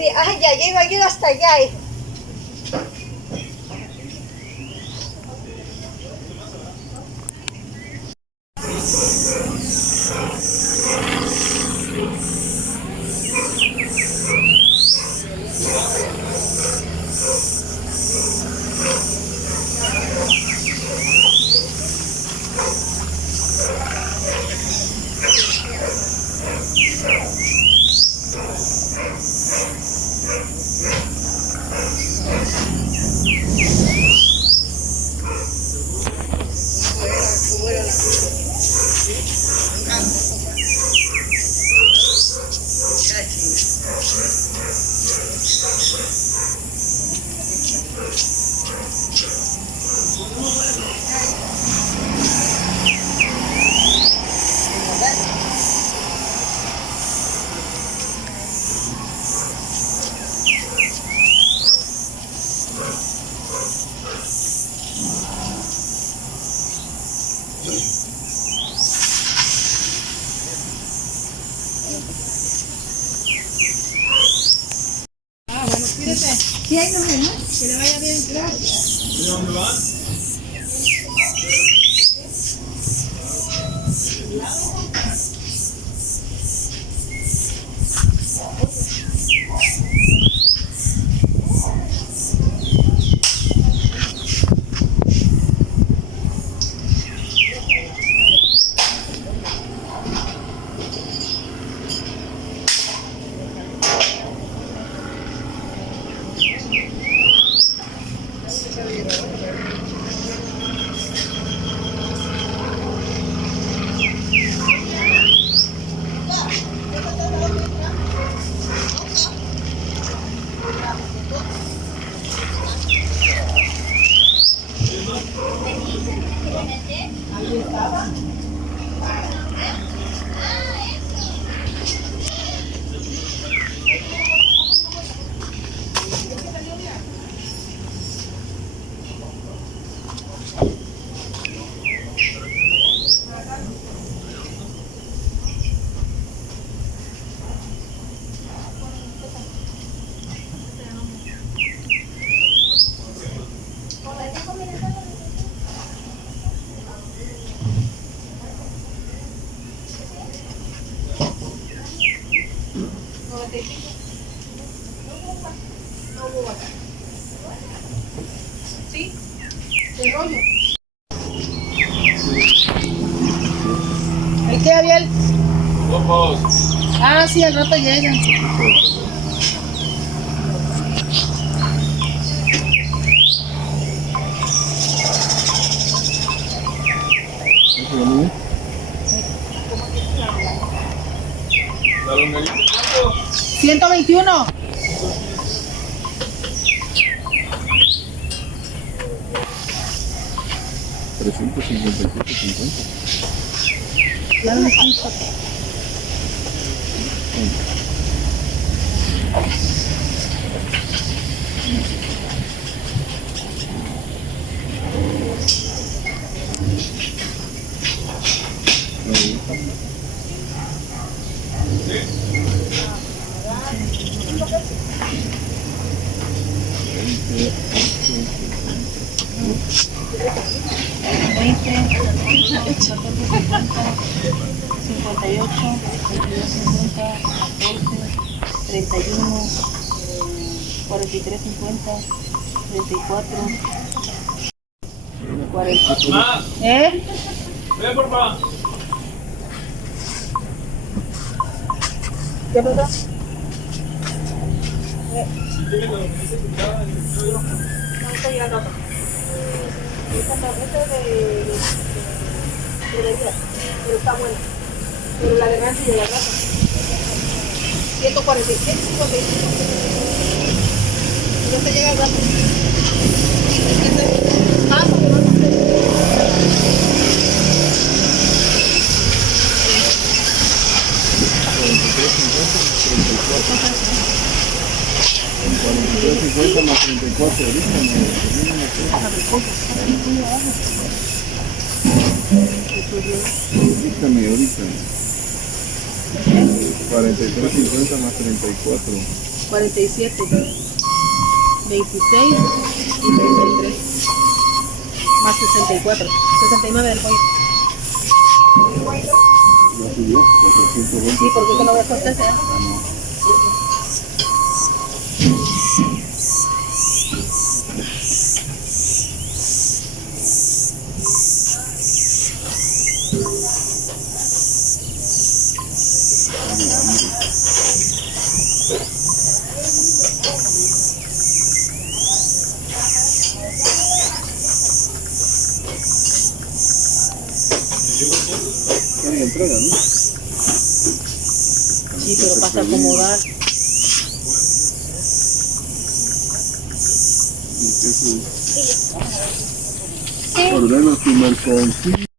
subir. Ay, ya llego yo hasta allá. Sí, ahí nos vemos. Que le vaya bien. Gracias. ¿Y dónde van? Sí, de rollo. ¿El qué, Ariel? Vamos. Ah, sí, al rato llegan. ¿La longaniza cuánto? 121. Ya no me canso. Más. ¿Eh? Ven, por favor. ¿Qué pasó? No estoy llegando acá. Esta tableta de bebida, pero está buena. Pero la de rancho y de la rata. 147, 55. Ya te llega el rato. Pasa, pero no $43.50 más 34 ahorita. 43.50 más 34. 47, 26 y 33. Más 64. 69 del pollo. Ya subió, 420. Sí, porque te lo voy a cortar, ¿eh? Carga entrega, ¿no? Sí, pero pasa a acomodar. Ordena su mercancía.